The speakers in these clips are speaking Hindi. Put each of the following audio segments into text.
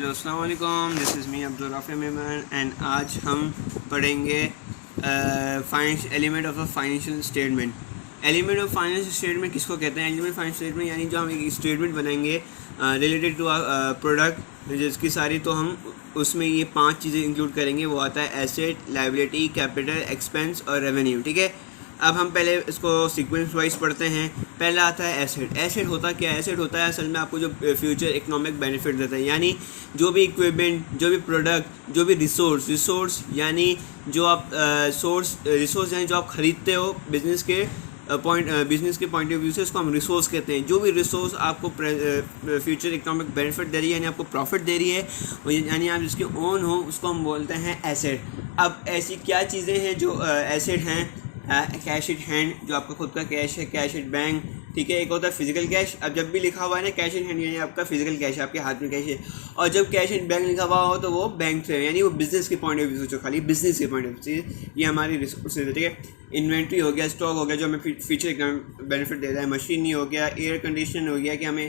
हेलो अस्सलाम वालेकुम, this is me Abdul Rafi Memon and आज हम पढ़ेंगे financial element of a financial statement. Element of financial statement किसको कहते हैं? एलिमेंट फाइनेंशियल स्टेटमेंट यानी जो हम एक स्टेटमेंट बनाएंगे रिलेटेड टू प्रोडक्ट जिसकी सारी, तो हम उसमें ये 5 चीज़ें इंक्लूड करेंगे। वो आता है एसेट, लायबिलिटी, कैपिटल, एक्सपेंस और रेवेन्यू। ठीक है, अब हम पहले इसको सीक्वेंस वाइज पढ़ते हैं। पहला आता है एसेट। एसेट होता क्या है? एसेट होता है असल में आपको जो फ्यूचर इकोनॉमिक बेनिफिट देता है, यानी जो भी इक्विपमेंट, जो भी प्रोडक्ट, जो भी रिसोर्स यानी जो आप रिसोर्स यानी जो आप ख़रीदते हो बिज़नेस के पॉइंट ऑफ व्यू से, उसको हम रिसोर्स कहते हैं। जो भी रिसोर्स आपको फ्यूचर इकोनॉमिक बेनिफिट दे रही है यानी आपको प्रॉफिट दे रही है, यानी आप जिसके ओन हो, उसको हम बोलते हैं एसेट। अब ऐसी क्या चीज़ें हैं जो एसेट हैं? कैश एट हैंड, जो आपका खुद का कैश है, कैश एट बैंक। ठीक है, एक होता है फिजिकल कैश। अब जब भी लिखा हुआ है ना कैश एट हैंड, यानी आपका फिजिकल कैश है, आपके हाथ में कैश है। और जब कैश एट बैंक लिखा हुआ हो तो वो बैंक से, यानी वो बिजनेस के पॉइंट ऑफ व्यू से, खाली बिजनेस के पॉइंट ऑफ व्यू से ये हमारी रिसोर्सेज है। ठीक है, इन्वेंट्री हो गया, स्टॉक हो गया जो हमें फ्यूचर बेनिफिट दे रहा है, मशीनरी हो गया, एयर कंडीशन हो गया कि हमें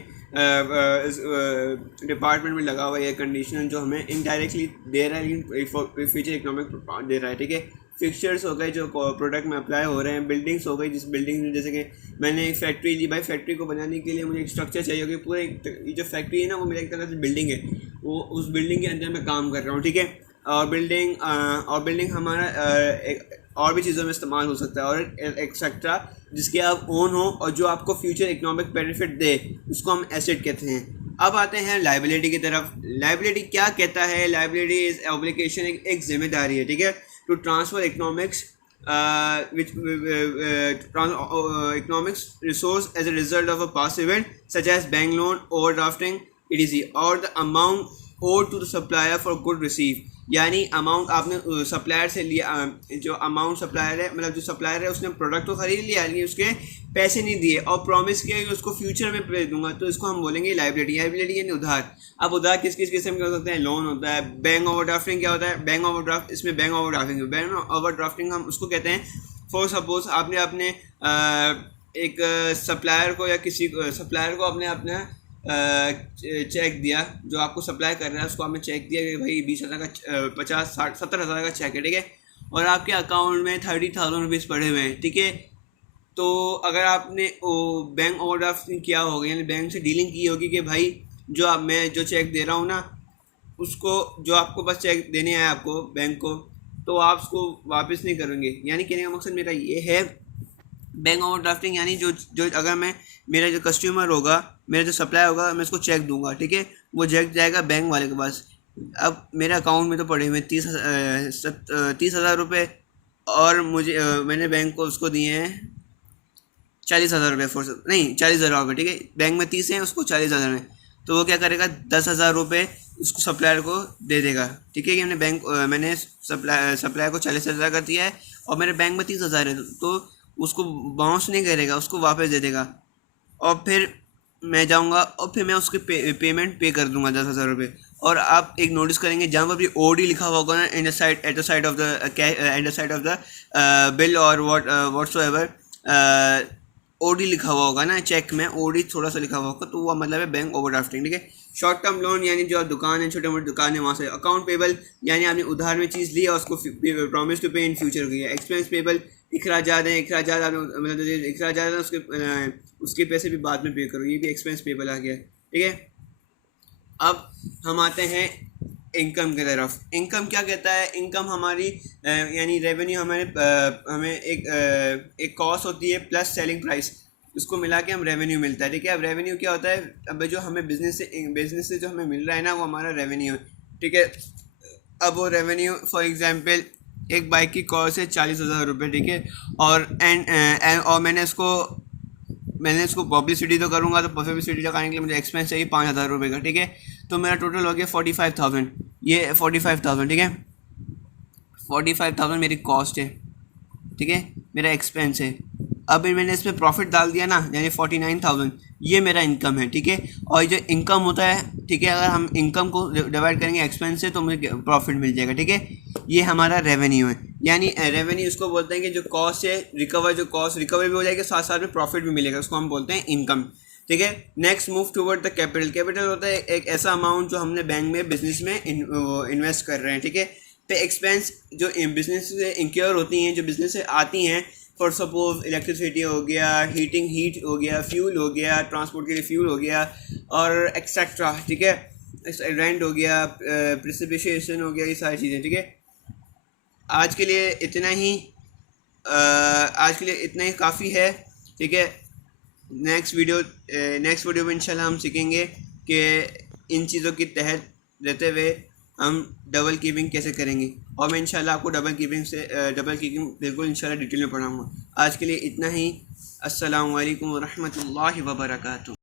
डिपार्टमेंट में लगा हुआ एयर कंडीशनर जो हमें इनडायरेक्टली दे रहा है लेकिन फ्यूचर इकोनॉमिक दे रहा है। ठीक है, फिक्सचर्स हो गए जो प्रोडक्ट में अप्लाई हो रहे हैं, बिल्डिंग्स हो गई, जिस बिल्डिंग में जैसे कि मैंने एक फैक्ट्री ली, भाई फैक्ट्री को बनाने के लिए मुझे एक स्ट्रक्चर चाहिए होगी, पूरे ये जो फैक्ट्री है ना वो मेरे एक तरह से बिल्डिंग है, वो उस बिल्डिंग के अंदर मैं काम कर रहा हूँ। ठीक है, और बिल्डिंग हमारा और भी चीज़ों में इस्तेमाल हो सकता है और एक्सेट्रा, जिसके आप ओन हो और जो आपको फ्यूचर इकोनॉमिक बेनिफिट दे, उसको हम एसेट कहते हैं। अब आते हैं लायबिलिटी की तरफ। लायबिलिटी क्या कहता है? लायबिलिटी इज ऑब्लिगेशन, एक जिम्मेदारी है। ठीक है, to transfer economics economics resource as a result of a past event such as bank loan, overdrafting, etc. or the amount owed to the supplier for good received, यानी अमाउंट आपने सप्लायर से लिया, जो अमाउंट सप्लायर है, मतलब जो सप्लायर है उसने प्रोडक्ट तो खरीद लिया लेकिन उसके पैसे नहीं दिए और प्रॉमिस किया कि उसको फ्यूचर में पे दूंगा, तो इसको हम बोलेंगे लायबिलिटी। लायबिलिटी यानी उधार। अब उधार किस किस किस्म के हो सकते हैं? लोन होता है। बैंक ओवरड्राफ्टिंग क्या होता है? बैंक ओवरड्राफ्ट, इसमें बैंक ओवरड्राफ्टिंग हम उसको कहते हैं। फॉर सपोज आपने अपने एक सप्लायर को या किसी सप्लायर को आपने अपना चेक दिया, जो आपको सप्लाई कर रहा है उसको आपने चेक दिया कि भाई 20,000 का 50, 60, 70,000 का चेक है। ठीक है, और आपके अकाउंट में 30,000 रुपीज़ पड़े हुए हैं। ठीक है, तो अगर आपने बैंक ओवरड्राफ्ट किया होगा यानी बैंक से डीलिंग की होगी कि भाई मैं जो चेक दे रहा हूँ ना, उसको जो आपको बस चेक देने आया आपको बैंक को, तो आप उसको वापस नहीं करेंगे। यानी कहने का मकसद मेरा ये है, बैंक ओवरड्राफ्टिंग यानी जो अगर मेरा जो कस्टमर होगा, मेरा जो सप्लाई होगा, मैं उसको चेक दूंगा। ठीक है, वो चेक जाएगा बैंक वाले के पास। अब मेरे अकाउंट में तो पड़े हुए 30,000 रुपये और मैंने बैंक को उसको दिए हैं 40,000 रुपये, 40,000 रुपये। ठीक है, बैंक में 30 हैं, उसको 40,000 में, तो वो क्या करेगा? 10,000 रुपये उसको सप्लायर को दे देगा। ठीक है, कि मैंने सप्लायर को 40,000 कर दिया है और मेरे बैंक में 30,000 है, तो उसको बाउंस नहीं करेगा, उसको वापस दे देगा। और फिर मैं जाऊंगा और फिर मैं उसके पेमेंट पे कर दूंगा 10,000 रुपये। और आप एक नोटिस करेंगे जहाँ पर भी ओडी लिखा हुआ होगा ना, at the side of the bill और व्हाट्सोएवर ओडी लिखा हुआ होगा ना चेक में, ओडी थोड़ा सा लिखा हुआ होगा, तो वो मतलब है बैंक ओवरड्राफ्टिंग। ठीक है, शॉर्ट टर्म लोन यानी जो दुकान है, छोटे मोटे दुकान है, वहाँ से। अकाउंट पेबल यानी आपने उधार में चीज़ ली और उसको प्रॉमिस टू पे इन फ्यूचर किया। एक्सपेंस पेबल, अखराजात हैं, अखराजात आपने मतलब अखराजात हैं, उसके पैसे भी बाद में पे करो, ये भी एक्सपेंस पेबल आ गया। ठीक है, अब हम आते हैं इनकम की तरफ। इनकम क्या कहता है? इनकम हमारी यानी रेवेन्यू, हमें एक कॉस्ट होती है प्लस सेलिंग प्राइस, उसको मिला के हम रेवेन्यू मिलता है। ठीक है, अब रेवेन्यू क्या होता है? अब जो हमें बिजनेस से जो हमें मिल रहा है ना, वो हमारा रेवेन्यू है। ठीक है, अब वो रेवेन्यू फॉर एग्जांपल एक बाइक की कॉस्ट है 40,000 रुपये। ठीक है, और मैंने इसको पब्लिसिटी तो करूँगा, तो पब्लिसिटी लगाने के लिए मुझे एक्सपेंस चाहिए 5,000 रुपये का। ठीक है, तो मेरा टोटल हो गया 45,000। ये 45,000, ठीक है, 45,000 मेरी कॉस्ट है। ठीक है, मेरा एक्सपेंस है। अब मैंने इसमें प्रॉफिट डाल दिया ना, यानी 49,000, ये मेरा इनकम है। ठीक है, और जो इनकम होता है, ठीक है, अगर हम इनकम को डिवाइड करेंगे एक्सपेंस से तो मुझे प्रॉफिट मिल जाएगा। ठीक है, ये हमारा रेवेन्यू है। यानी रेवेन्यू उसको बोलते हैं कि जो कॉस्ट है रिकवर भी हो जाएगी, साथ साथ में प्रॉफिट भी मिलेगा, उसको हम बोलते हैं इनकम। ठीक है। Next move toward the capital. Capital होता है एक ऐसा अमाउंट जो हमने बैंक में बिजनेस में इन्वेस्ट कर रहे हैं, ठीक है। पे एक्सपेंस जो बिजनेस से इंक्योर होती हैं, जो बिजनेस से आती हैं, फॉर सपोज इलेक्ट्रिसिटी हो गया, हीट हो गया, फ्यूल हो गया, ट्रांसपोर्ट के लिए फ्यूल हो गया और एक्सेट्रा, ठीक है। रेंट हो गया, प्रिसिपिटेशन हो गया, ये सारी चीज़ें, ठीक है। आज के लिए इतना ही काफ़ी है, ठीक है। नेक्स्ट वीडियो में इंशाल्लाह हम सीखेंगे कि इन चीज़ों के तहत रहते हुए हम डबल कीपिंग कैसे करेंगे, और मैं इंशाल्लाह आपको डबल कीपिंग बिल्कुल इंशाल्लाह डिटेल में पढ़ाऊँगा। आज के लिए इतना ही। अस्सलामु अलैकुम व रहमतुल्लाहि व बरकातुहू।